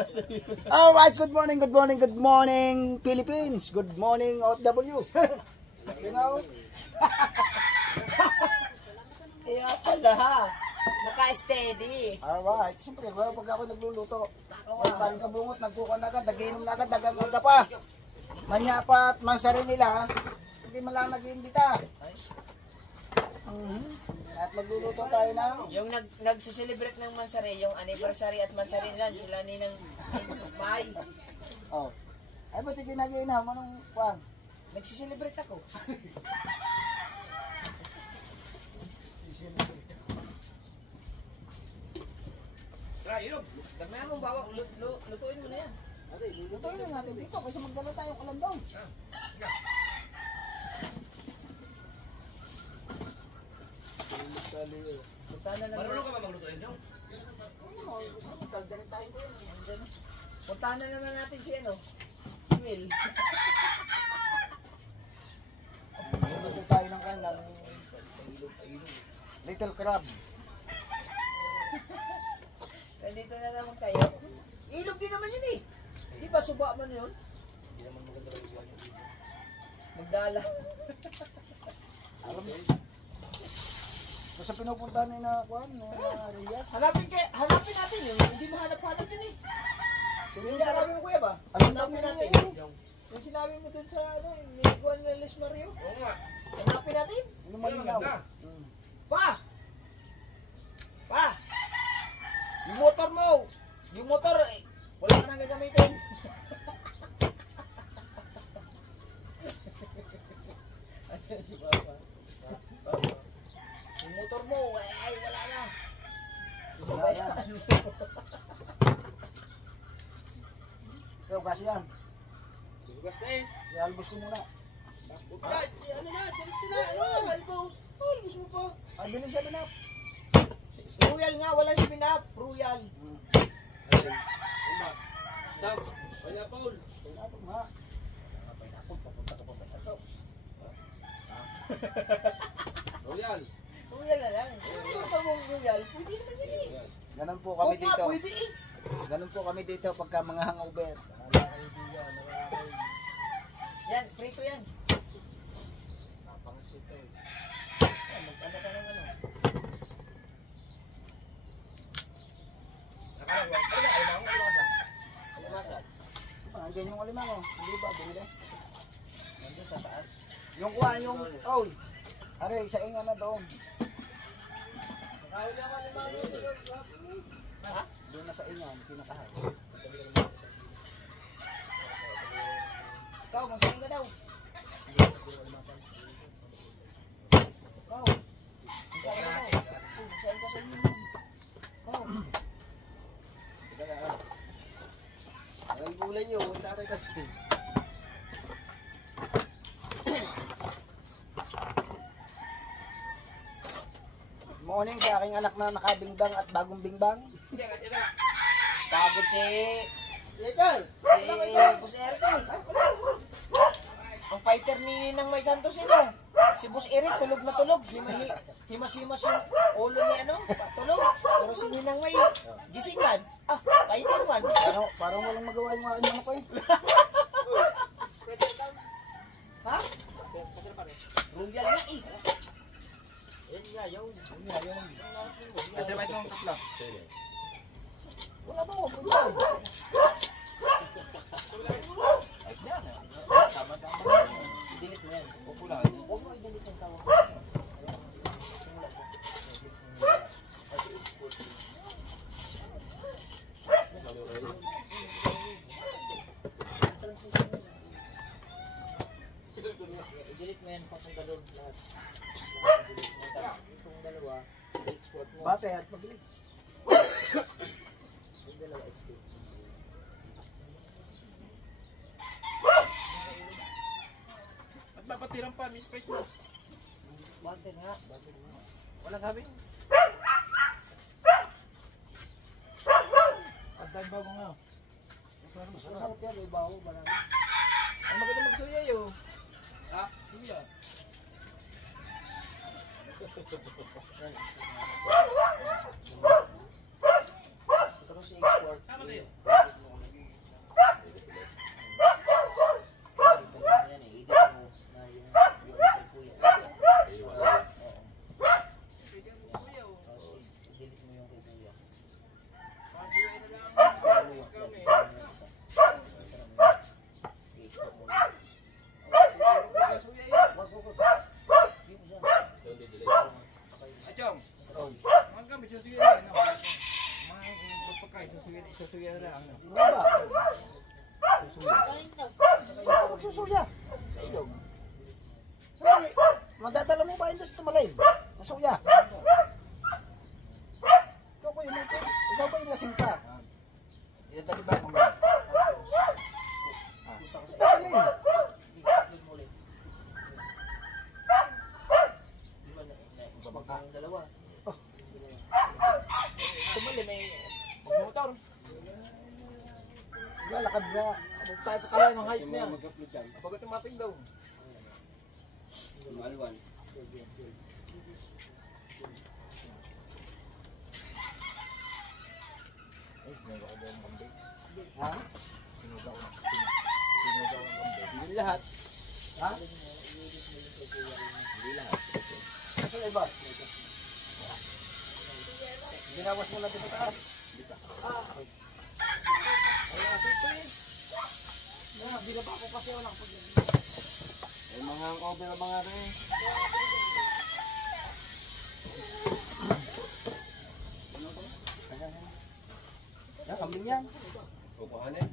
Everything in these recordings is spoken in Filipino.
Alright, good morning Philippines. Good morning OFW. You know? Kaya pala ha. Naka-steady. Alright, siyempre, pag ako nagluluto, paling kabungot, nagkukuha na agad, nagiinom na agad, nagagaga pa. Manya pa at mansari nila, hindi man lang nag-iimbita. At magluluto tayo na. Yung nagsiselebrate ng mansari, yung anniversary at mansari nila, sila ni ng May. Oh. Ay, ba't hindi nag-iinam? Anong kwan? Nagsiselebrate ako. Ayun, dami mong bawang, lutuin mo na yan. Okay, lutuin na natin dito kasi magdala tayong ulam daw. Punta na lang. Marunong ka ba maglutuin dyan? Kalderin tayo ko yun. Punta na naman natin si ano? Si Will. Luto tayo ng kanilang little crab. Nandito na naman kayo. Ilog din naman yun eh. Di ba suba man yun? Hindi naman maganda rin yung Magdala. Alam mo, basta pinupunta ni na kwan, na Riyadh. Hanapin natin yun. Hindi mo hanap-hanap yun eh. Yung sinabi mo kuya ba? Anong Hanapin natin natin yun. Yung sinabi mo dun sa ano, yung Juan na Les Mario. Oo nga. Hanapin natin. Ano Ayun, malinaw? maganda. Pa! Pa! Yung motor mo! Yung motor, eh, wala ka nang gagamitin. Asan si Papa? Papa. Yung motor mo, ay wala na. Wala na. Pero kasi yan, Tugas na eh. ialbos ko muna. Ano na, diretso na, ano, halbos. Halbos mo pa. Ay, bilis siya na. Royal nga, wala si Pinap. Royal. Sam, wala Paul. Pinatong ha. Papunta ka pa ba ito? Royal. Royal na lang. Ano ba mong Royal? Pwede naman yun eh. Ganun po kami Opa, dito. pwede eh. Ganun po kami dito pagka mga hangover. Yan, prito yan. Ano ka ng ano? Alimasan. Nandiyan yung alimang oh. Hindi ba? Bili Nandun sa taas. yung kuha yung oh. Are, isa inga na doon. Nakahuli ako alimang yun. Ha? Doon na sa inga, pinakahay. Ikaw, magsayin ka daw. Ikaw. Magsayin ka daw. Magsayin ka sa inyo. Ikaw. Ang gulay nyo, huwag tatay kasi. Morning sa aking anak na nakabingbang at bagong bingbang. Pagod si... Legal! Si Boss Eric. Ang fighter ni Nang May Santos ito. Si Boss Eric tulog na tulog. Himas-himas yung ulo ni ano, tulog. Pero si Ninang May gising man. Ah, fighter man. Parang walang magawa yung mga ano ko eh. Ha? Royal na eh. Kasi may itong tatlo. Wala ba ako po dyan? Ay, yan. Tama-tama. Delete mo yan. Popular. Huwag mo i-delete ang tawag. I-delete mo yan. Papunta doon lahat. Itong dalawa, i-export mo. Bate at pagbilis. Yung dalawa, export. At papatirang pa, Miss Sprite mo. Bante nga. Walang kami. At tayo bago nga. Masarap yan, may baho, marami. Ang maganda magsuya yun. Ha? Sige ah. Ito ko si export. Tama tayo. ba? Saan ka magsusuya? Sa ilog. Saan? Madadala mo ba yun sa tumalay? Masuya. Ikaw ko yun. Ikaw ba yung lasing ka? Yan tadi ba? Mamaya. Dadalhin. Babagka yung dalawa. Oh. Tumali, may pagmotor. Lalakad na. Abog tayo kakalain ng height niya. Kapag automatic daw. Malwan. Ay, sinuga ko daw ang kambing. Ha? Sinuga ko ang kambing. Hindi lahat. Ha? Hindi lahat. Kasi iba. Binawas mo lang sa taas. Ay, dito eh. Binaba ko kasi walang pag Ay, mga over ang mga rin. Yan, kambing yan. Kukuhanin.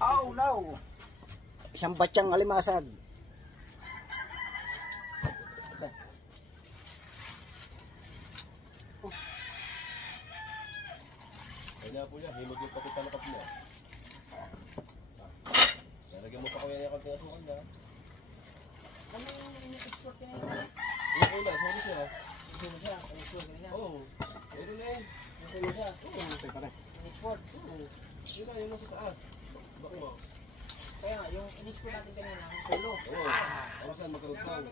Oh no! Isang batyang alimasag. Kanya po niya, himod yung pati talakap niya. Nalagyan mo pa kaya niya konti asukan niya. Ano yung export niya? Yung una, sorry siya. Sino siya? Export niya. Oo. Meron na eh. Sino siya? Oo. Export. Yun na, yun na sa taas. Bakit mo? Kaya nga, yung in-export natin kanina, ang solo. Oo. Ano saan magkarugtang?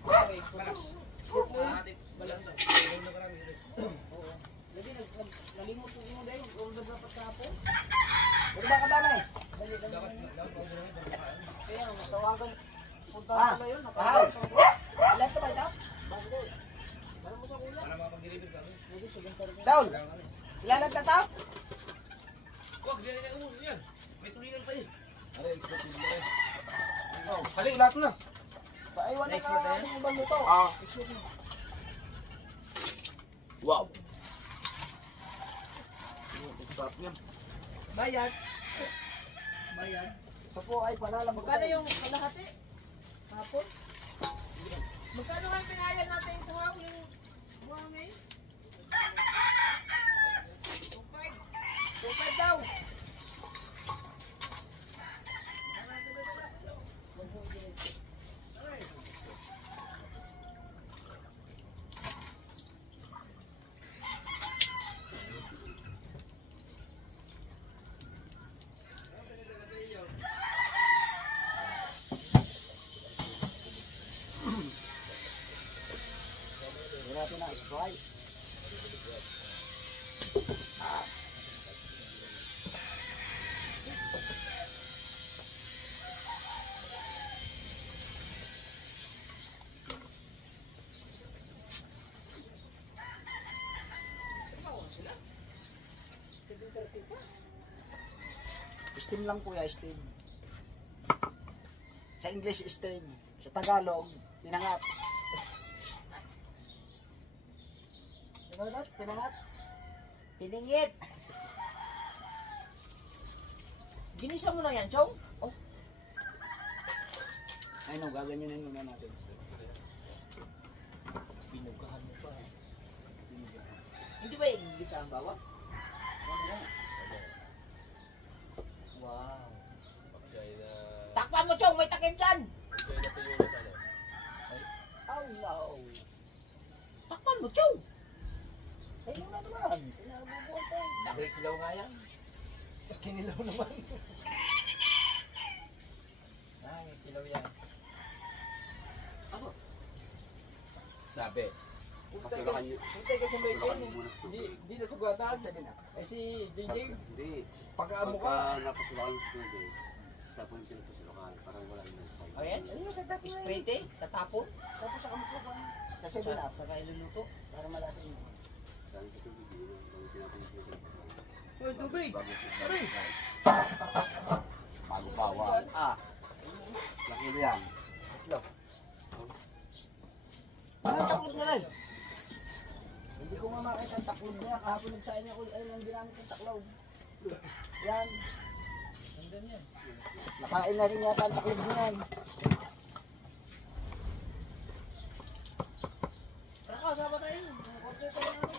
Okay, export. Sport na yun. Oo. Lagi, nalimot ko mo dahil. Order dapat kapon. Pero ba kadami? Kaya nga, matawagan. Punta Ah, pala yun. ah. Ilan ito ba ito? Bakit? Alam mo sa kulang? Para mapag-deliver ka. Hindi, sige, pero Daul! Ilan ito ito? Ano, export din mo eh. Hali, lahat na. Paiwan na ka ng ibang luto. Wow! Sarap niya. bayad. Bayad. Ito po ay panalang Magkano yung kalahati? Hapon? Magkano nga yung pinayad natin yung kuhaw? Yung kuhaw na yun? 2.5 daw. Hindi natin na Sprite. Steam lang kuya, steam. Sa English, steam. Sa Tagalog, pinangat. Pinangat? Pinangat? Piningit. Ginisa mo na yan, Chong? Oh, Ay no, gaganyanin muna natin. binugahan mo pa. Hindi ba yung gisa ang bawang? Wow. Paksay na... Takpan mo, Chong! May takip dyan! Paksay na tuyo na sana. Oh no. Takpan mo, Chong! Ay mo na naman. Pinabubuhay pa. Nakikilaw nga yan. Kinilaw naman. Nakikilaw yan. Sabi. Puntay ka sa may kain. Hindi nasugatan. Sabi na. Eh si JJ. Hindi. Pagkaamo ka. Pagka napasukan sa tubig, sa po yung pinapasukan, parang wala yung sa'yo. Ayan. Straight eh. Tatapon. Tapos sa kamukha. Sa 7-Up. Saka iluluto. Para malasan mo. Saan sa tubig, yun ang pinapasukan. Uy, tubig! Aray! Bago bawal. Ah. Laki mo yan. Parang taklog na lang. nga makita ang taklob niya. Kahapon nagsain niya ko, ayun ang ginamit ng taklob. Yan. Hanggang yan. Nakain na rin yata ang taklob niyan. Tara ka, sama tayo. Kotse tayo namin.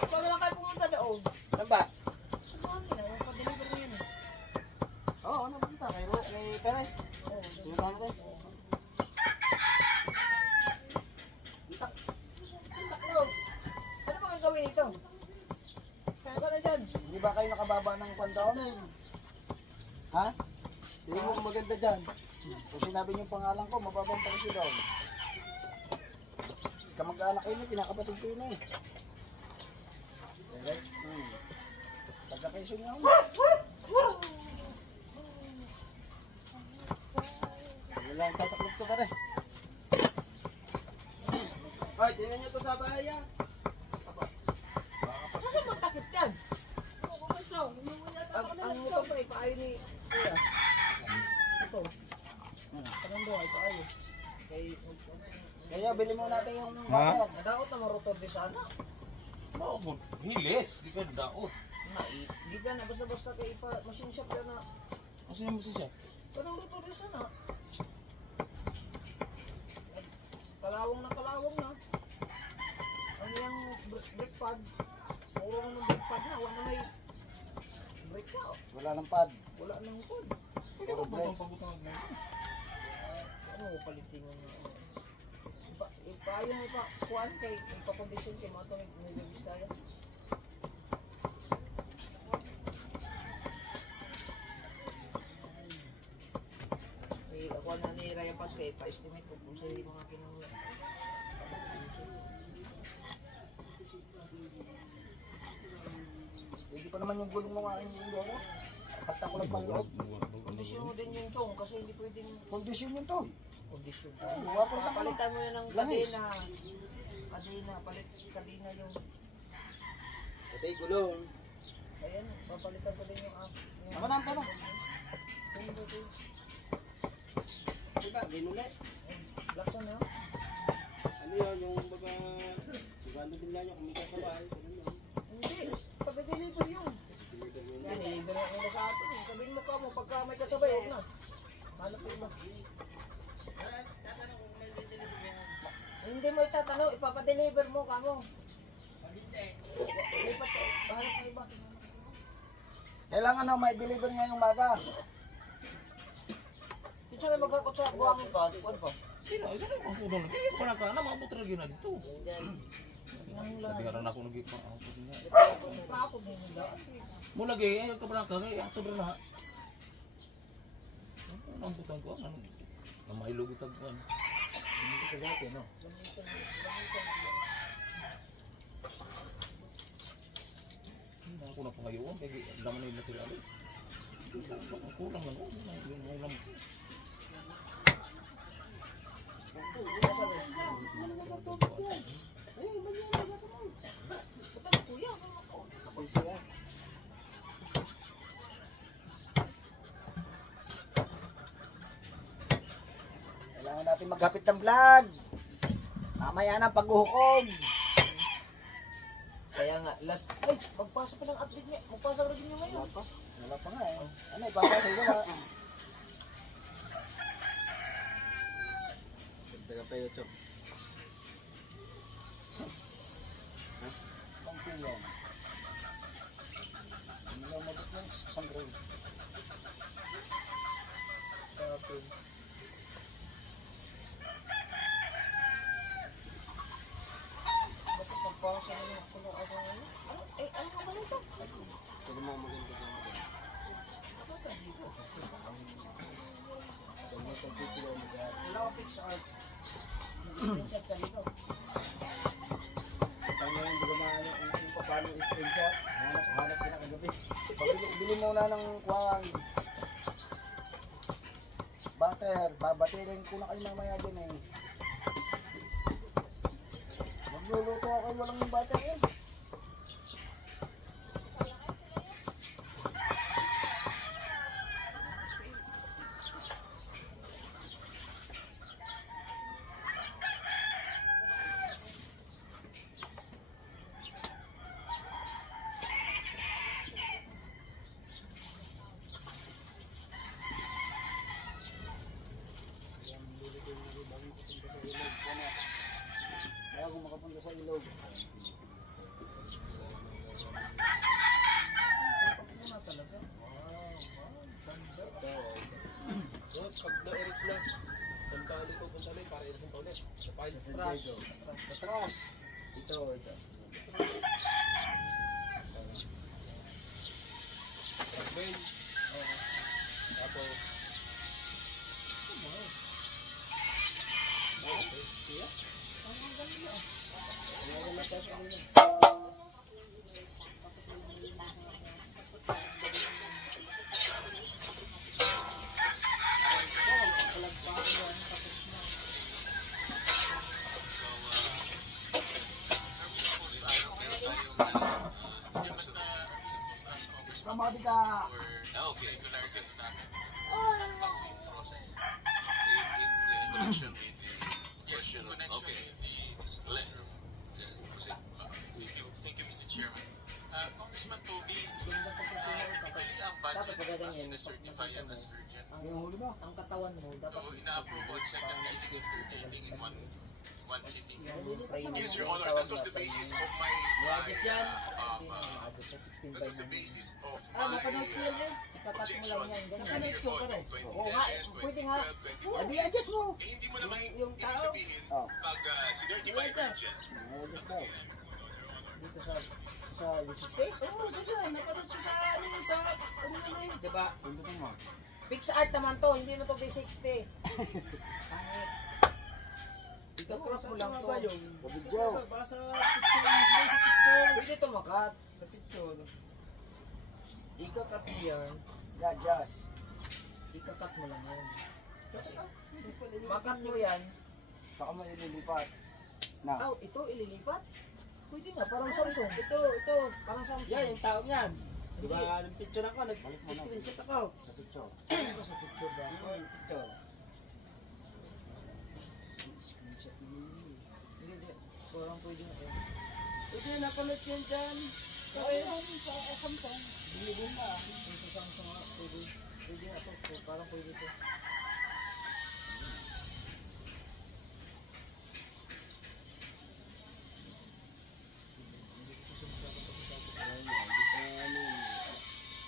Ikaw na lang kayo pumunta doon. Saan ba? Sa mga nila, pa-deliver mo yan eh. Oo, ano punta? Kay Perez. Oo, Punta natin. taklob. Ano ba ang gawin ito? Kaya ka na dyan. Hindi ba kayo nakababa ng kwandaon? Ha? Hindi mo maganda dyan. Kung sinabi niyo yung pangalan ko, mababang pa kasi daw. Kamag-anak kayo niyo, pinakapatid ko yun eh. Perez? Pagka-keso niya ako. Wala ang tataklog ko pare. Ay, tingnan niyo to sa bahay ah. Saan bang takip yan? Ang motor pa, ipaayo ni Kuya. Ito. Parang doon, ipaayo. Kay... Kaya bili mo natin yung water. Nadaot na marotor di sana. Oo, hilis. Di ka daot. Di ba na, basta-basta kay machine shop yan na. Kasi naman siya. Parang rotor di sana. Kalawang na. Ang yung brake pad. Puro ng brake pad na. Wala na may brake pa. Wala ng pad. Wala nang pad. Puro brake. Ano, palitin mo na. Ipayo mo pa, kuhan kay ipakondisyon kay mga ito nilibis kaya. Ako na ni Raya Paz kay pa-estimate kung sa mga kinang Hindi pa naman yung gulong ng aking mundo ko. Kapag ko lang pang loob. kondisyon mo din yung chong kasi hindi pwedeng Kondisyon yun to. kondisyon. Wapo sa Palitan mo yun ng Langis. kadena, palit kadena yung, Patay gulong. ayan, papalitan ko din yung Ako na ang pala. Diba, ginulit. laksan na. Ano yun, yung baga, gano din lang yung kumita sa bahay. Hindi, pag-deliver yun. Yan, i-deliver mo muna sa atin. Sabihin mo ka mo, pagka may kasabay, huwag na. Hanap ko iba. Hindi mo itatanong, ipapadeliver mo ka mo. Lipat ka, hanap ko iba. Kailangan na may deliver ngayong umaga. Dito may magkakot sa buhangin pa, ano pa? Sino? Sino yung kukudong lagi? Iyo pa na ka na, maabot rin na dito. Sabi ka rin ako nag-ipang-akot niya. Ako din nila. Mo lagi, ayaw ka pa na ka, kaya ato rin na. Ang butang ko, ano? Ang mailog itag ko, ano? Hindi ka dati, no? Hindi ako na pangayon, kaya daman na yung materialis. Ang kulang na, no? Yung ulam. Kailangan natin maghapit ng vlog. Mamaya na paghuhukog. Kaya nga, last, ay, magpasa pa ng update niya. Magpasa rin niya ngayon. Wala pa nga eh. Ano, ipapasay ko na. Taga pa YouTube. Pangkilong. Ano lang mabot yan? Isang grade. Tapos. Bakit magpasa na yung puno ako ngayon? Ano? Eh, ano ka ba nito? Ito mo maganda sa mga. Wala ko fix art. Screenshot ka dito. Tayo na yun, di ba maano yung papalo yung screenshot? Hanap ka na kagabi. Bili muna ng kuwang. Butter, babatirin ko na kayo mamaya dyan eh. Magluluto ako walang butter eh. Atras. Atras. Ito. Main. Tapos, Kamadi ka. Dapat pagkaganyan, Yung huli mo. ang katawan mo, dapat Yes, Your Honor, that was the basis of my Luwagis yan. that was the basis of Napanood ko yan eh. Ikakat mo lang yan, ganyan. Napanood ko pa rin. Oo nga, pwede nga. Hindi, adjust mo. hindi mo naman Yung ibig tao. sabihin Oh. pag sinertify ko yan. Adjust daw. Dito sa 60. Oo, sige. Napanood ko sa ano yun, sa ano yun eh. Diba? Pindutin mo. Fix art naman to, hindi mo to B60. Ikakrop mo lang to. Video. Baka sa picture, hindi sa picture. Pwede to makat. Sa picture. Ikakat mo yan. Adjust. Ikakat mo lang yan. Makat mo yan. Baka mo ililipat. Na. Oh, ito ililipat. Pwede nga, parang Samsung. Ito, parang Samsung. Yan, yung tao niyan. Diba, ng picture ako, nag-screenshot ako. Sa picture. Ano sa picture ba? Oo, yung picture. Hindi. Parang pwede nga. Ito yung napanood yun dyan. Sa Samsung. Bilibin ba? Sa Samsung nga, pwede. Pwede nga to. Parang pwede to.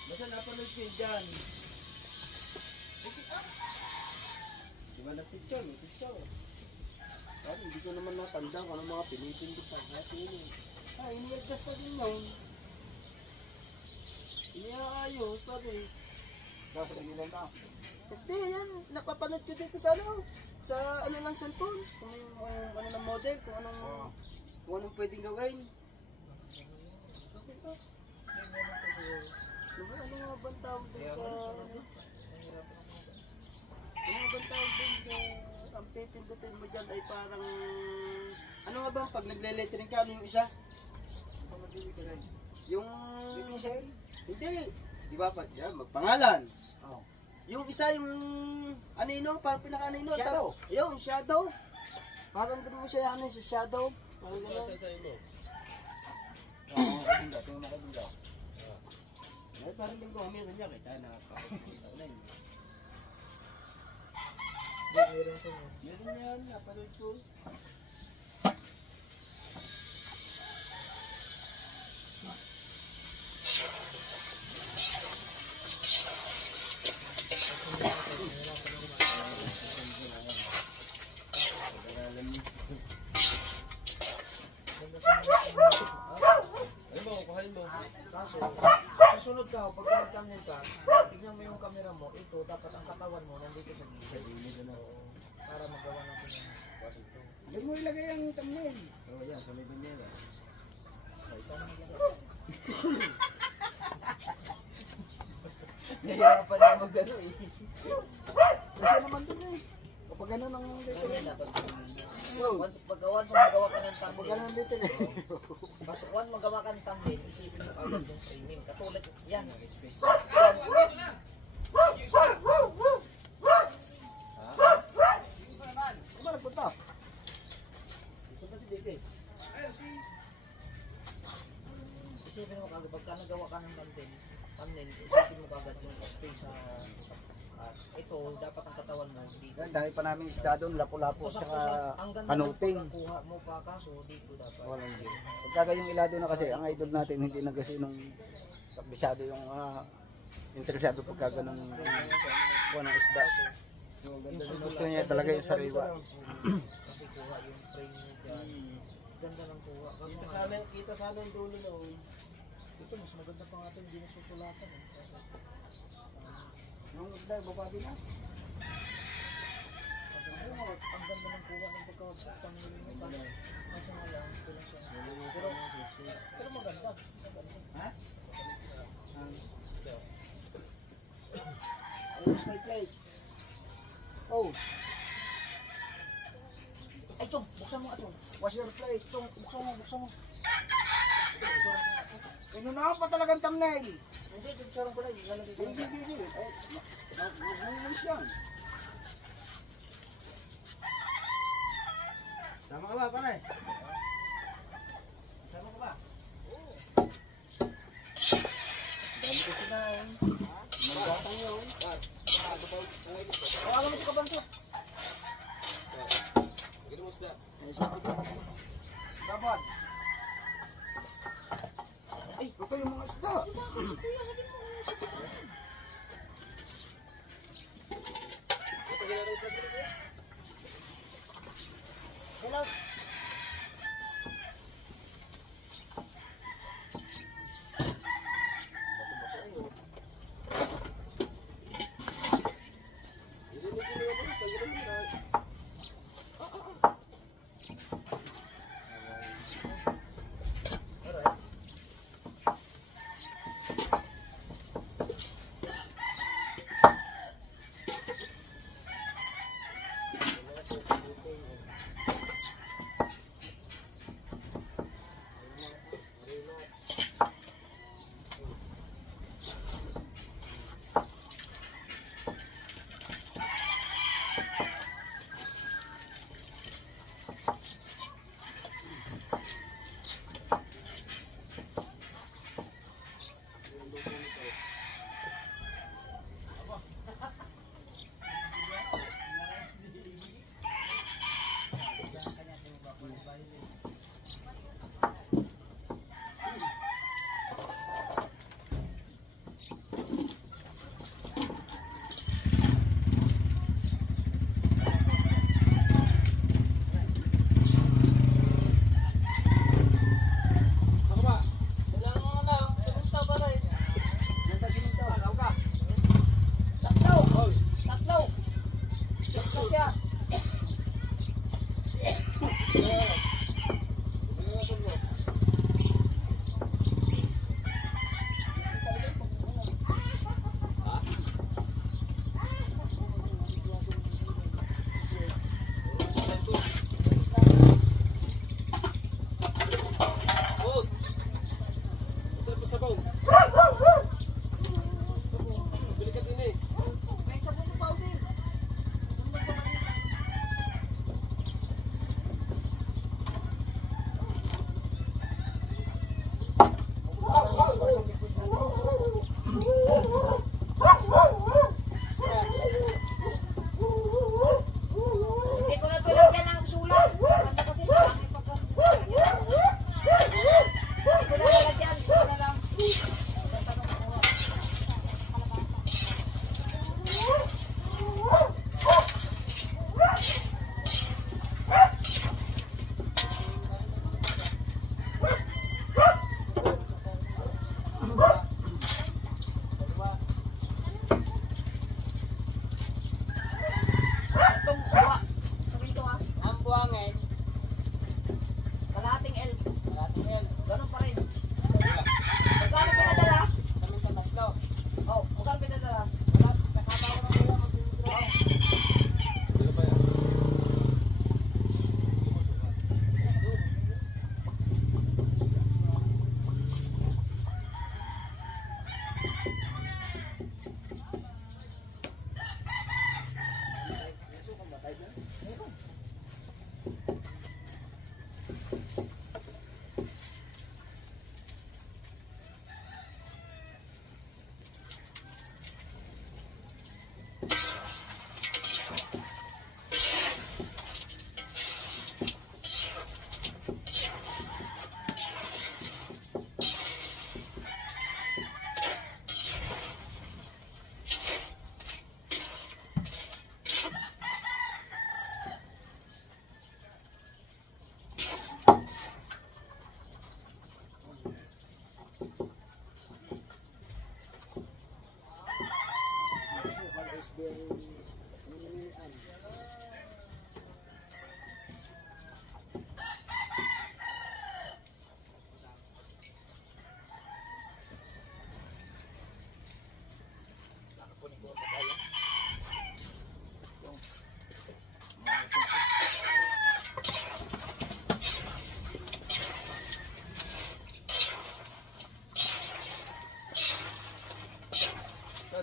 Basta napanood yun dyan. Diba na picture, may picture. Ay, hindi ko naman natanda kung ano mga pinipindot pa. Ay, ini-adjust pa din yun. Iniaayos pa din. Nasa kanilang na. Hindi, yan. Napapanood ko dito sa ano. Sa ano ng cellphone. Kung ano ng model, kung anong pwedeng gawin. Diba, ano nga bang tawag dun sa... Ano nga bang tawag dun sa... Ang pipindutin mo dyan ay parang... Ano nga bang pag nagle-lettering ka, ano yung isa? Yung... Hindi. Di ba pa? Yan, magpangalan. Oh. Yung isa yung... Anino, parang pinaka-anino. Shadow. Yung shadow. Parang doon mo siya ano sa shadow. Parang gano'n. Oo, makabinda. Tingnan mo makabinda. Ay, parang yung meron niya kita na pakikita ko na yun. Meron yan, napanood ko. Kaso, susunod ka, pag nag-thumbnail ka, tignan mo yung camera mo, ito, dapat ang katawan mo nandito sa gilid. Para magawa natin yung dito. Doon mo ilagay ang thumbnail. Oo, yan, sa may banyera. Nahihirapan niya mag-ano eh. Kasi naman doon eh. Kapag gano'n ang little eh. Once magawa ka ng Kapag thumbnail, gano'n ang little eh. once magawa ka ng thumbnail, isipin mo agad yung framing. Katulad yan. Space Ano ba nagpunta? Ito pa si Bebe. Isipin mo kagad, pagka nagawa ka ng thumbnail, isipin mo kagad yung space sa ito, dapat ang katawan mo dito. Yan, dahil pa namin isda doon, lapu-lapu, tsaka ang ganda ng kanuting. pagkakuha mo pa, kaso dito dapat. Walang Diyos. Pagka yung ilado na kasi, ang idol natin hindi na kasi nung kabisado yung interesado pagka ganun kuha ng isda. Gusto niya talaga yung sariwa. Kasi kuha yung frame niya dyan. Ganda ng kuha. Kita sana yung dulo na. Ito, mas maganda pa nga ito, hindi na susulatan. Yung isda, baba din na. Ang ganda ng kuha ng pagkapangilin mo. Kasi nga lang, ito lang siya. Pero maganda. Ha? Ayos may plate. Oh. Ay, Chong, buksan mo ito. Wash your plate. Tung, buksan mo. Inunahan pa talagang thumbnail. Hindi, picturean ko lang. Lalagay ko lang. Hindi. Mag-English yan. Tama ka ba, pare? Sama ka ba? Dami ko sinain. Magbatang yun. Tawagan mo si Kabanso. Dapat. Ay, ito yung mga isda. Hello.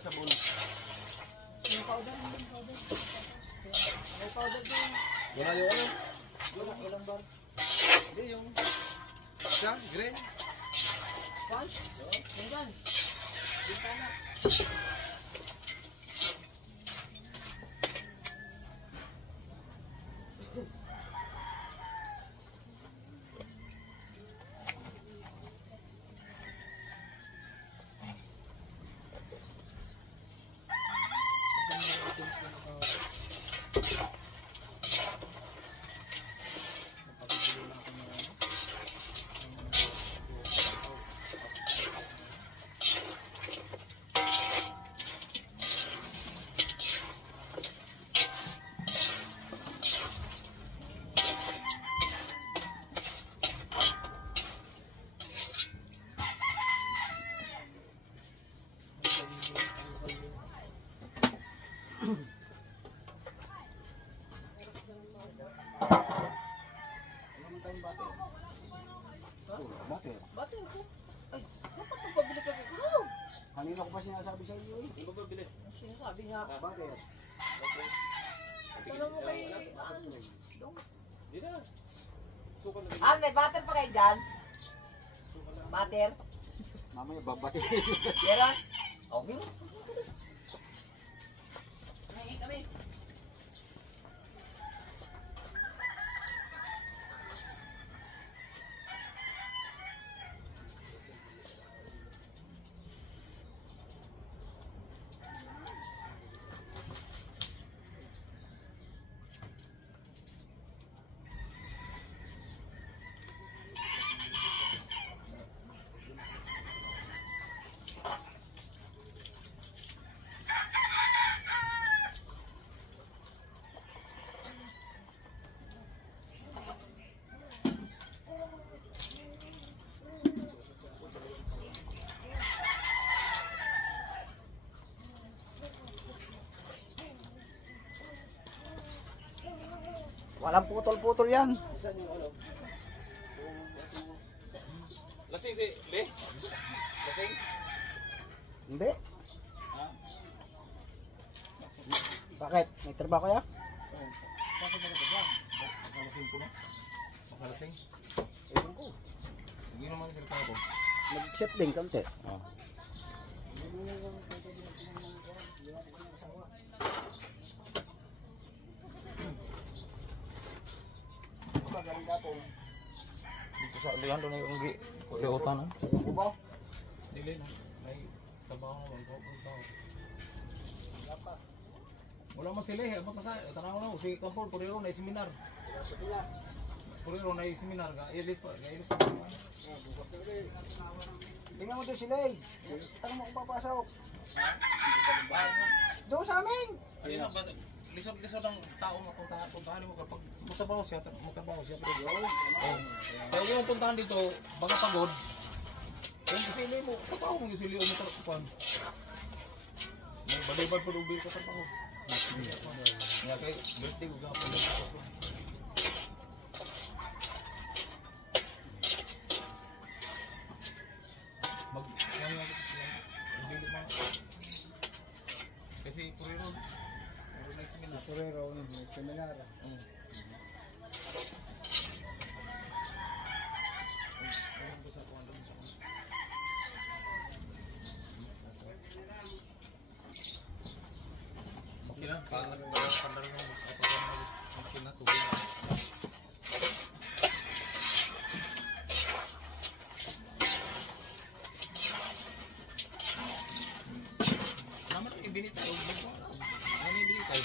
sabon. Yung powder, yung powder. May powder din. Wala yung ano? Walang bar. Hindi yung... Siya, green. Punch? Ganyan. Bintana. Bakit? Bakit ako? Ay, dapat nang pabili ka kagaw. Kanina ko pa sinasabi sa iyo eh. Hindi ba bibili? Sinasabi nga. Bakit? Tanong mo kay... Hindi na. Suka na rin. Ah, may butter pa kayo dyan? Butter? Mamaya babati. Meron? Oh, meron. Kami. Walang putol-putol yan. Lasing si Le? Lasing? Hindi. Bakit? May trabaho kaya? Bakit ba ito? Makalasing ko na. Makalasing? Ewan ko. Hindi naman sila kabo. Nag-set din konti. Magaling ka po. Dito sa lihan doon yung liutan. Sayang ko ba? Dili na. May trabaho ng trabaho. Wala man sila eh. Tanaw na. Si Kampor, Puriro na seminar. Puriro na seminar. Gailis pa. Gailis pa. Tingnan mo doon sila eh. Tanong mo kung papasok. Doon sa amin. Ayun na. Lisod-lisod ang tao puntahan mo kapag magtrabaho siya. Pero kaya yung puntahan dito, baga pagod. Kaya kasi mo, trabaho mo yung sili o matrapahan. May balibad pa lubil ka trabaho. Kaya kay birthday ko gapon. Kasi Puriro na seminar. Purero, seminar. Okay lang, pandar ng magsina tubig. Naman ibinit tayo. Ano ibinit tayo?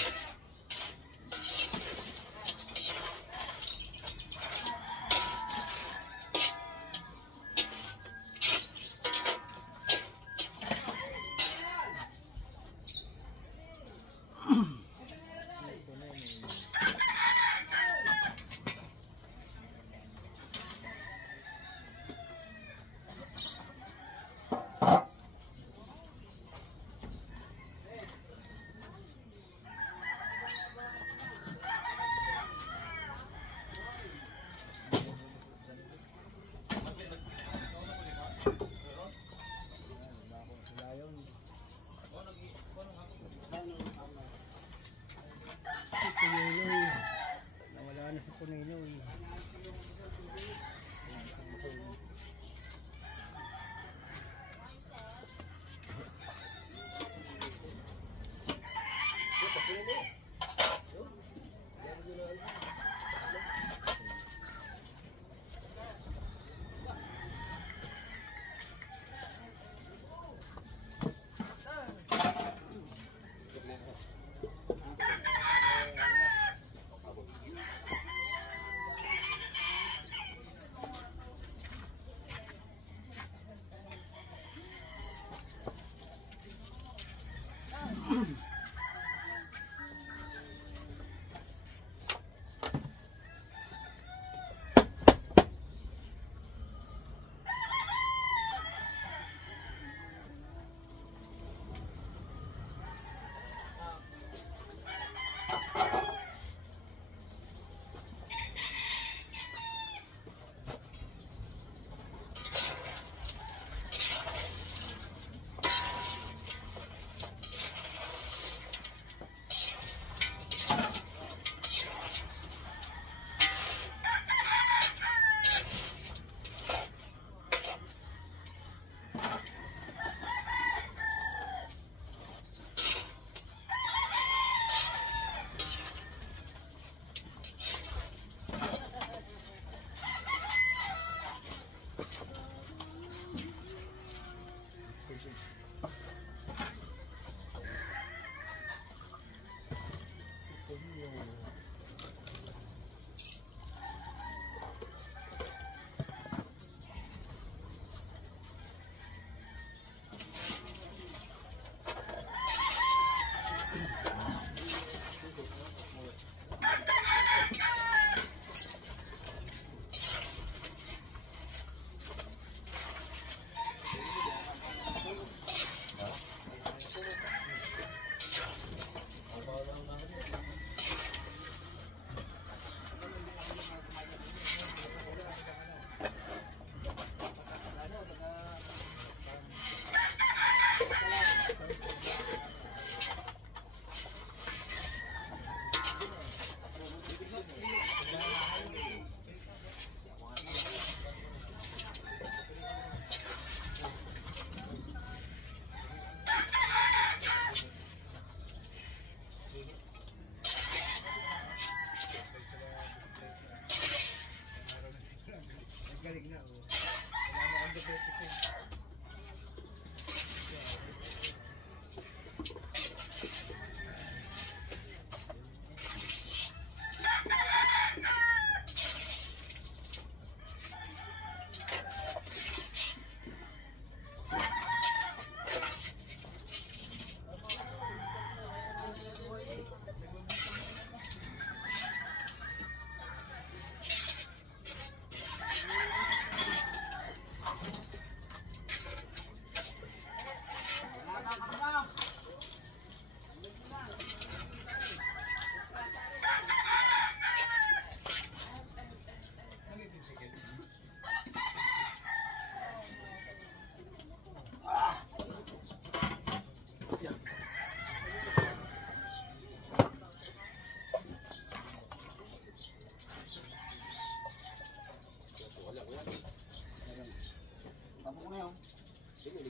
Sayang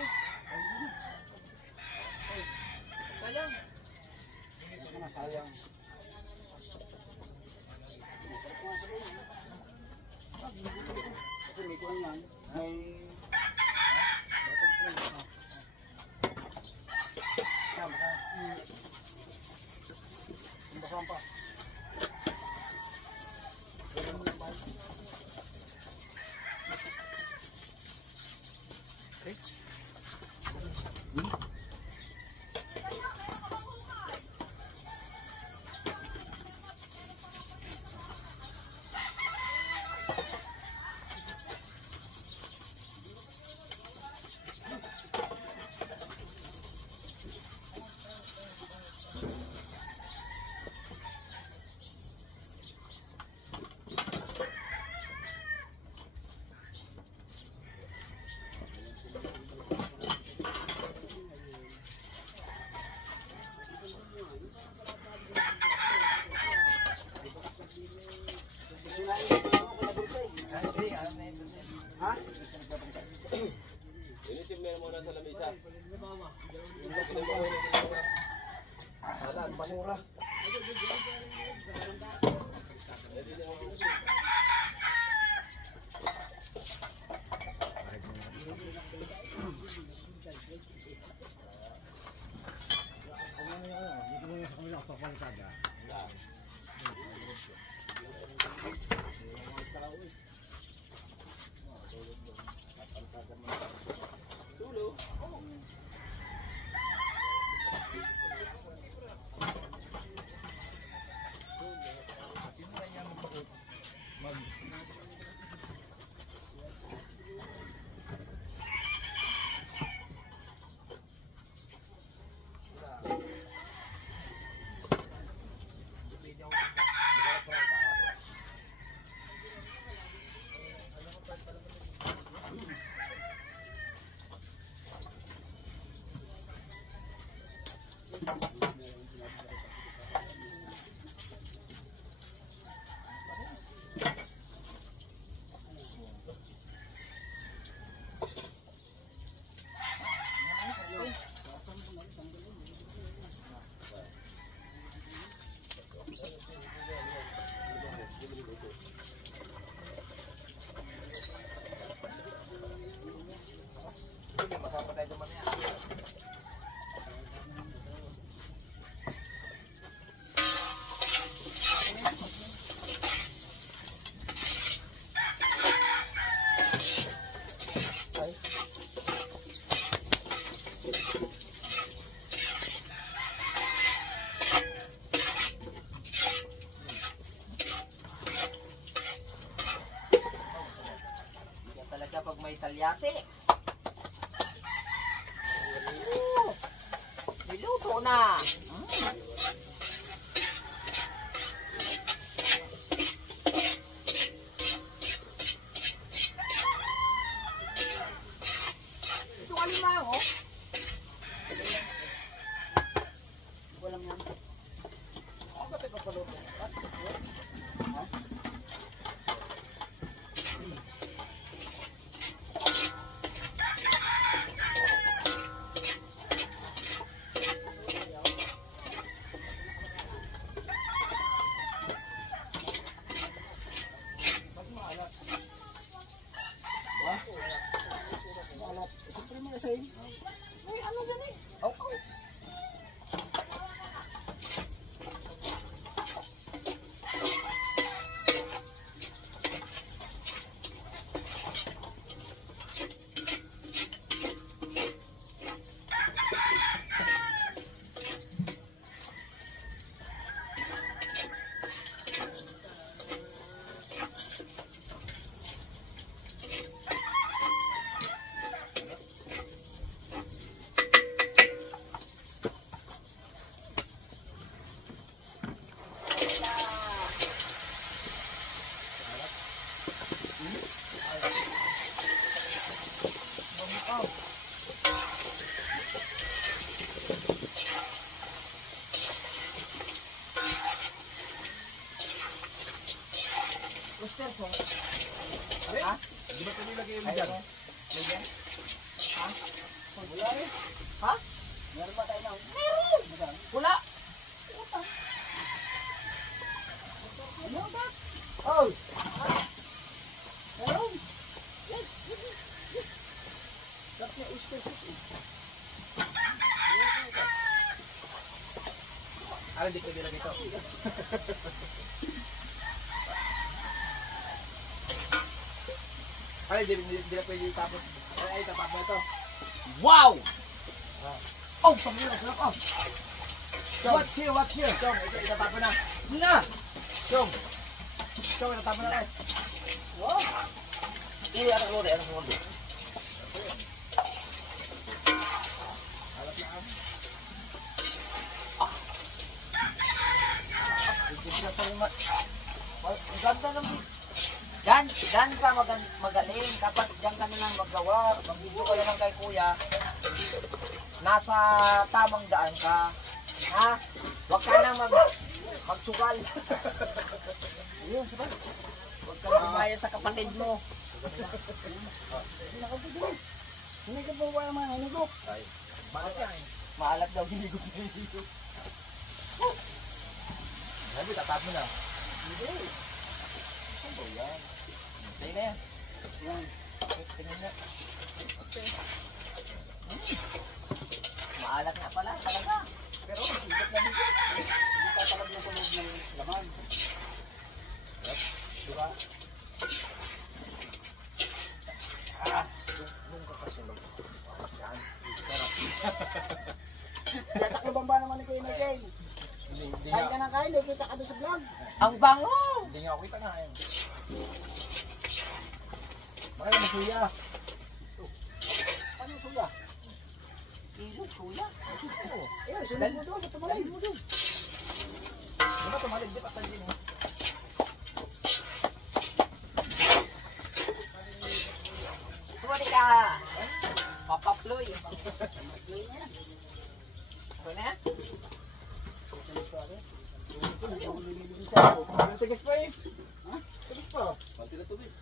eh. Sayang. Sayang. Kasi may kuwan yan. May... Sama ka. Kumbakan pa. Inisip mo yan muna sa lamisa. Alam, basura. Yan talaga pag may talyasi. Niluto na. Ito alimango. Walang yan. Ako ba ito papaluto? Siyempre mo kasi. Ay, ano ganun? Oh, oh. Oyster sauce. Ha? Di ba ito nilagay mo dyan? Lagyan? Wala eh. Ha? Meron ba tayo na? Wala. Ano ba? Oh! Meron? Dapat na ispecious eh. Ano, di pwede na dito. Ay, di na pwede tapos. Ay, tapat mo ito. Wow! Oh, panginoon ko ako. Watch here. Chong, ito, itatapon na. Na! Chong, itatapon na lang. Wow! Iyo, anak mo, anak mo. Ang ganda ng Dan ka magaling. Dapat diyan ka na lang maggawa. Mag-video ka na lang kay kuya. Nasa tamang daan ka. Ha? Huwag ka na magsugal. Ayun, sabay. Huwag ka na gumaya sa kapatid mo. Hindi ka po ba naman nanigop? Bakit yan? Maalat daw hinigot na hinigot. Sabi, tatapon na. Sa'yo na yan. Yan. Tingnan mo. Maalat nga pala talaga. Pero higit na higit. Hindi tatalab na sunog ng laman. Diba? Nung kakasunod. Yan. Yatak na bamba naman ni Kuya Miguel. Hindi Kain ka ng kain, nakikita ka doon sa vlog. Ang bango! Hindi nga ako kita nga eh. Bakit mo suya? Ano suya? Ilog, suya. Eh, sunod mo doon sa tumalay mo doon. Di ba tumalig? Di ba tansin mo? Suwari ka! Papaploy. Ito na? Ang tigas pa eh. Ha? Tigas pa. Pati na tubig.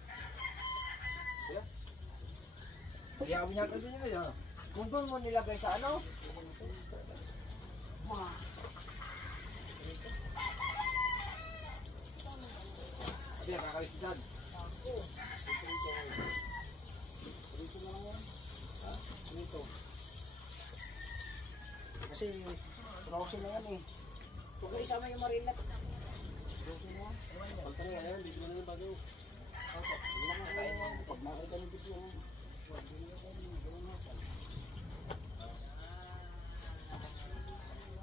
Kaya ako niya kasi nila yan. Kung doon mo nilagay sa ano? Kaya kakalis dyan. Dito. Kasi frozen na yan eh. Huwag na isama yung marilat. Frozen na yan. Pagka nga yan, hindi mo na yung bago. Hindi na kakain yan. Pag makita ng video.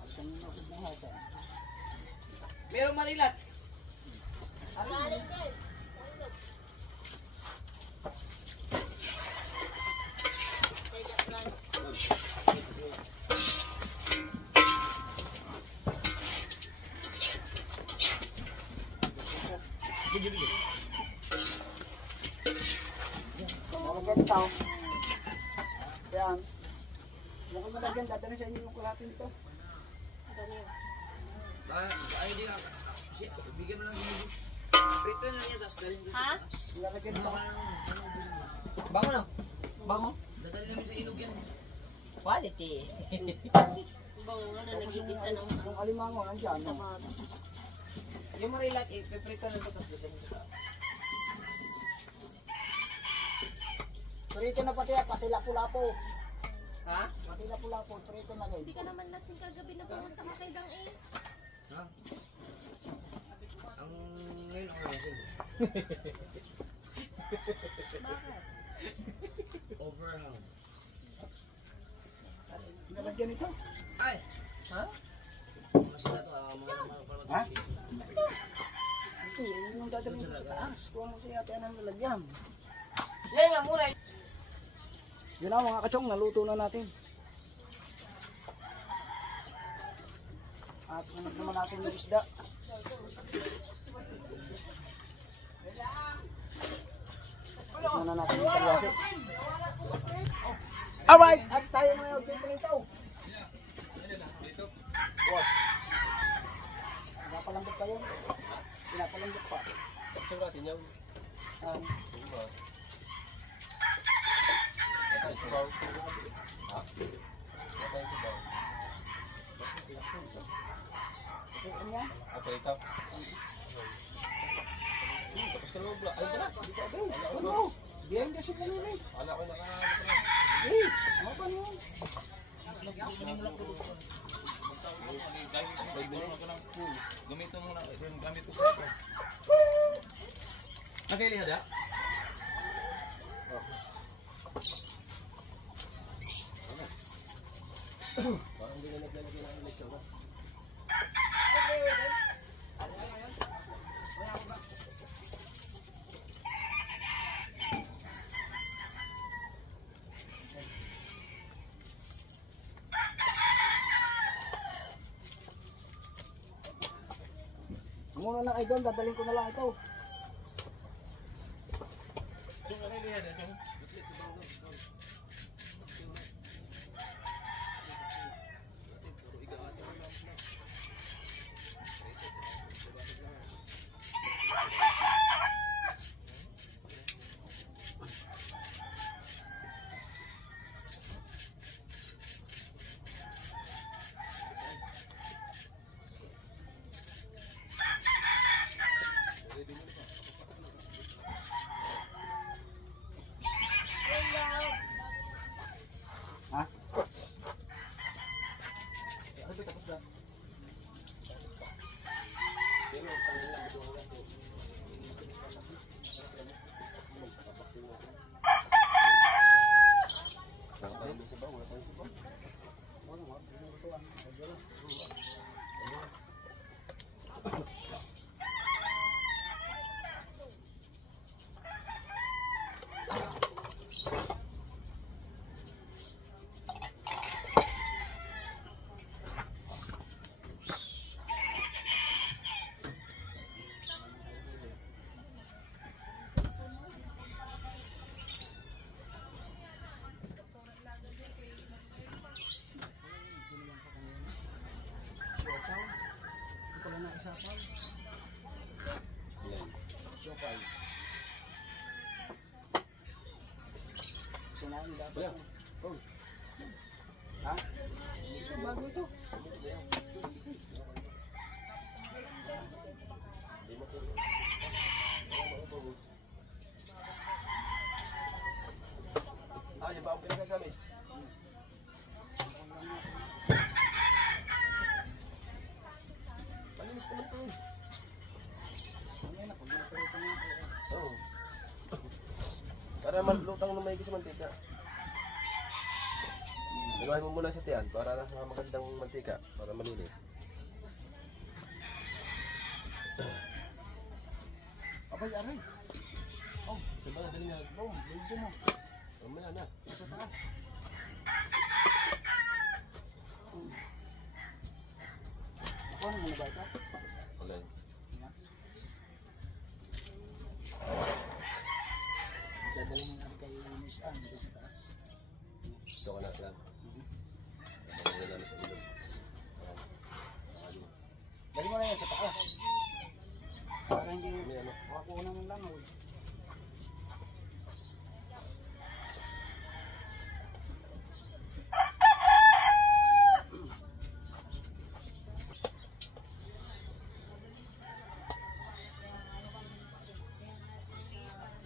Asan yung nakit na hasa? Merong marilat. Malagyan ito. Yan. Yan kung malagyan, dadali sa inyo yung kulatin dito. Ay, hindi ka. Bigyan mo lang yung prito na niya, tapos dalhin doon. Ha? Lalagyan ito. Bango na. Bango. Dadali namin sa ilog yan. Quality. Bango nga na nagigisa ng Yung alimango, nandiyan. No? tamado. Yung marilat, ipiprito na ito, tapos dito mo sa Prito na pati, pati lapu-lapo. Ha? Pati lapu-lapo, prito na Hindi rin. ka naman lasing kagabi na pumunta ka kay Dang eh. Ha? Ang ngayon ako nasin. Bakit? Overhang. Lalagyan ito. Ay! Ha? Kasi na to, mga Ha? Ito, yun yung dadalhin ko sa taas. Kuha mo siya ate ng lalagyan. Yan nga muna. Yun na mga kachong, naluto na natin. At hanap naman natin yung isda. Hanap muna natin yung kalyasi. Alright! At tayo mga magpiprito. Wow. Pinapalambot pa yun. Pinapalambot pa. Saksaw natin yung Um, ito, Kanya? Apa ito? Tapos sa loob lang. Ay, wala. Ano? Biyahin kasi po nila eh. Wala ko naka... Eh, ano pa nun? Gamitin mo na. Gamit ko sa ito. Nakaili hada? Parang hindi na naglalagay ng eleksyon. Muna lang idol, dadalhin ko na lang ito. Nakaili hada, chong. Ha? Sinabi dapat. Ha? Bago ito. Ah, di ba ang pinagagamit? Malinis naman ito. Oo. Para malutang na maigi sa mantika. Ilahin mo muna sa tiyan para magandang mantika, para malinis. Abay, aray. Oh, sabi na dali nga. Oh, medyo mo. Mamaya na. Sa taas. Ako, ano muna ba ito? Okay. Dadalhin mo na kay Miss Anne dito sa taas. Ito ka na lang. Mamaya na sa ilong. Dali mo na yan sa taas. Para hindi Mamaya na. makakuha ng langaw.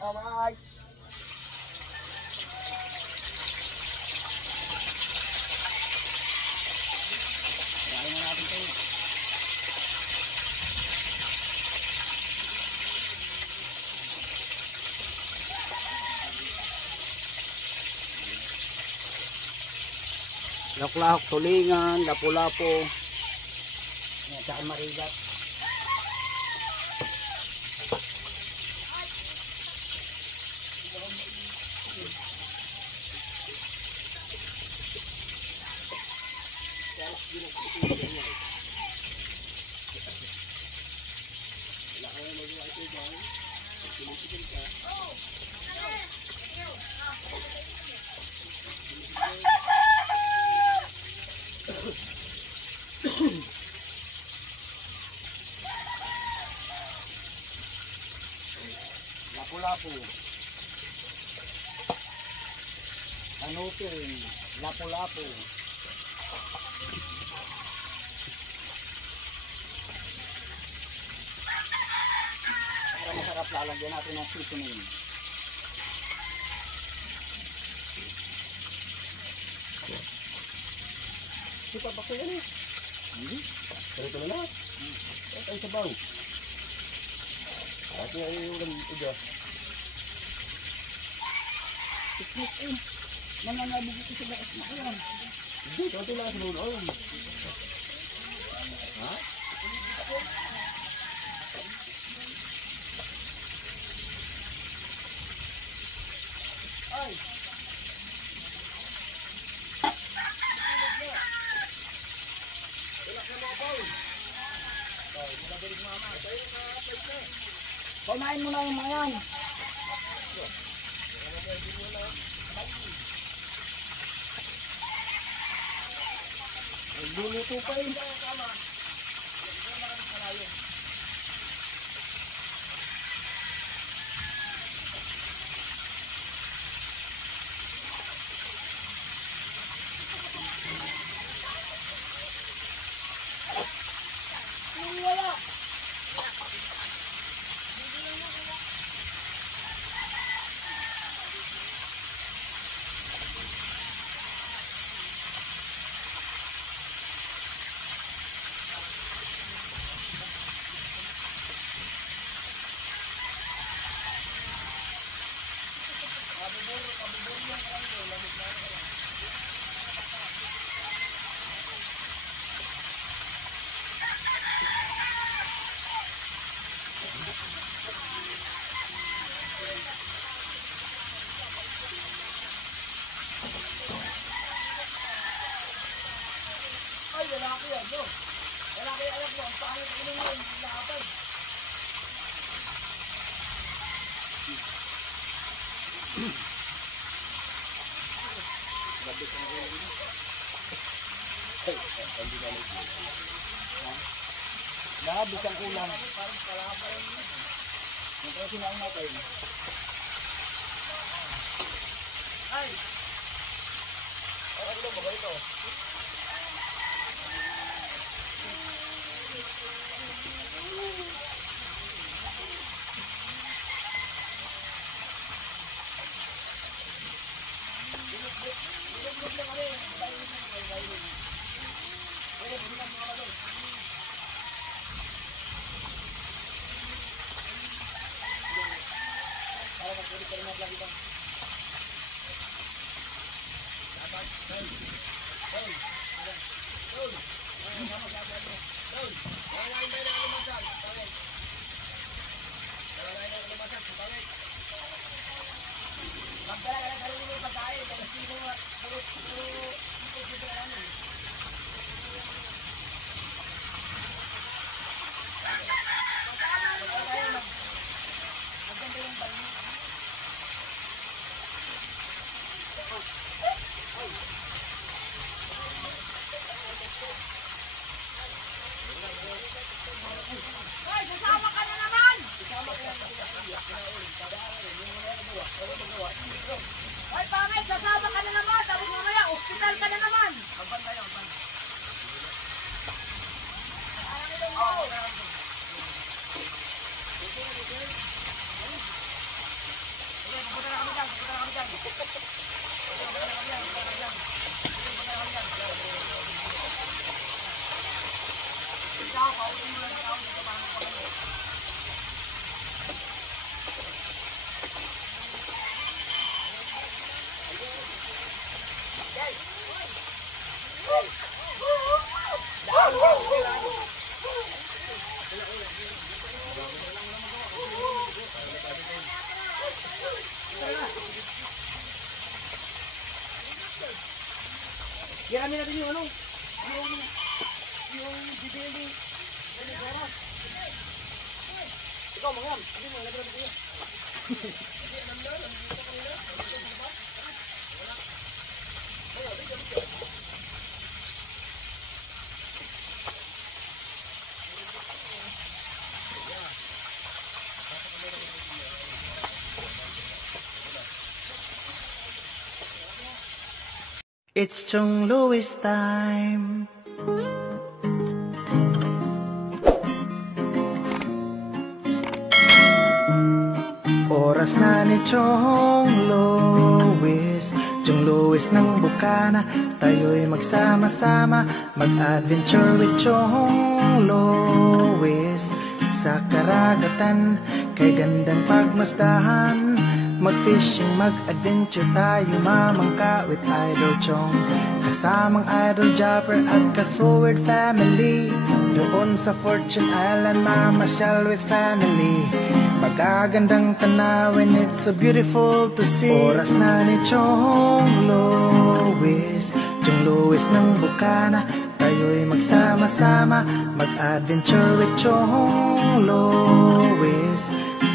Alright. Kaya na natin ito. Laklak, tulingan, lapu-lapo. At saka marigat. Lapu-lapu. Tanupin, lapu-lapu. at lalagyan natin ng seasoning. Sipa ba ko yan eh? Hindi. Ganito na lahat. At ang sabaw. At nga yung iga. Tiknik eh. Nangangabugi ko sa sakyan. Hindi, konti lang sa noon. Ha? Ay! Kumain mo na yung mga yan. Nagluluto pa yun. Wala. Ay, lalaki yan, no? Lalaki alam mo, ang pangit ko nung yun, laban. Labis ang ulam. Ito sinain natin. Ay! Ano ba ito? Ay, sasama ka na naman! Ay, pangit, sasama ka na naman! Tapos mamaya, ospital ka na naman! Magbantay, magbantay. Pupunta na kami dyan, pupunta na kami dyan. Ikaw, pautin mo lang ikaw dito para magpapalo. Hiramin natin yung ano, yung bibili. Ikaw, mangyam. Hindi mo, naglag ko yun. It's Chung Louis time. Oras na ni Chong Lois, Chong Lois ng Bukana. Tayo'y magsama-sama, mag-adventure with Chong Lois. Sa karagatan, kay gandang pagmasdahan, mag-fishing, mag-adventure tayo, mamangka with Idol Chong. Kasamang Idol Jopper at ka-Sword family. Doon sa Fortune Island, mamasyal with family. Magagandang tanawin, it's so beautiful to see. Oras na ni Chong Lois, Chong Lois ng Bukana. Tayo'y magsama-sama, mag-adventure with Chong Lois.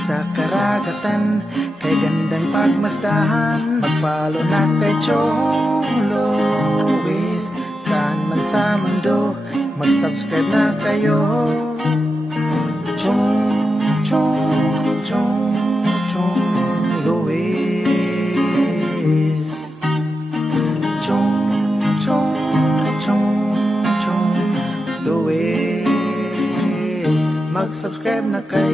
Sa karagatan, kay gandang pagmasdahan, mag-follow na kay Chong Lois. Saan man sa mundo, mag-subscribe na kayo. Chong, Chong, Chong, Chong Lois. Chong, Chong, Chong, Chong Lois. Mag-subscribe na kayo.